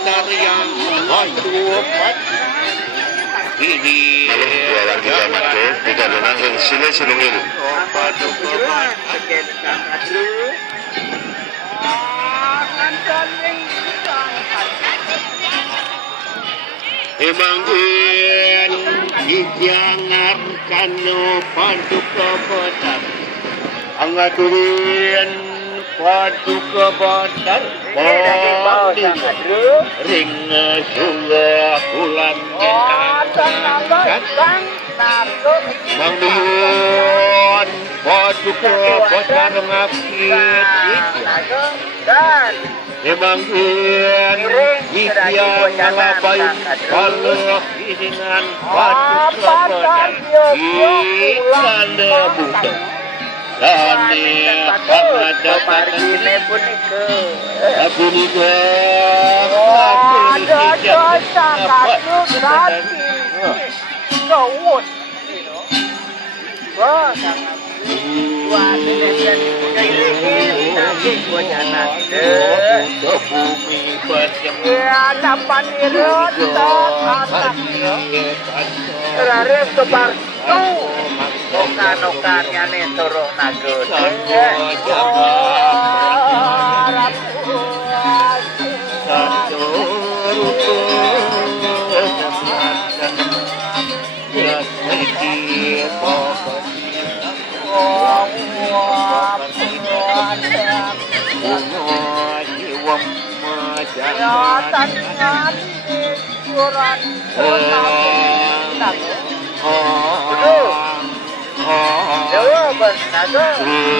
Batar yang majupat ini Walang kita mati, kita nanggung silai-silungin. Emangin dijangan kanu paduka batar angaturin paduka batar pandi ring suga bulan bintang mangdiun paduka batar ngakit dan emangin ikian ngalabain kalau dengan paduka batar ikan debuta Dane ada Parine punike. Punike. Ada dosa kadu berarti. Kawut. Wah, sangat. Wah, ini kairingin nanti gua jalan. Bumi berjam. Ya, dapat irut anak. Raris kebar. Okan-okannya nih suruh nagun. Dewa bernaga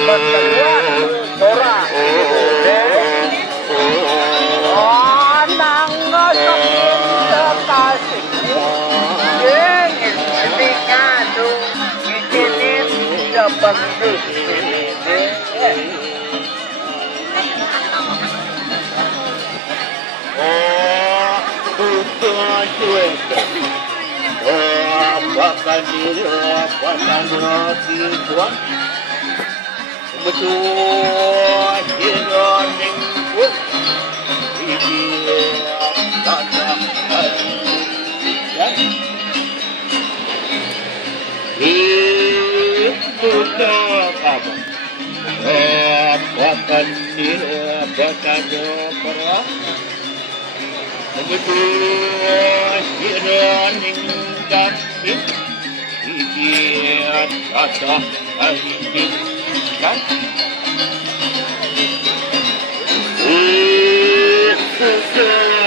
berdua Tora nangga sakin sekasih ingin ketika tuh izinin dapat Apakah dia pandang Tuhan betul hiraning pun dia tanah itu apa? Apakah dia bertanya perah betul hiraning dan dia datang hari kan itu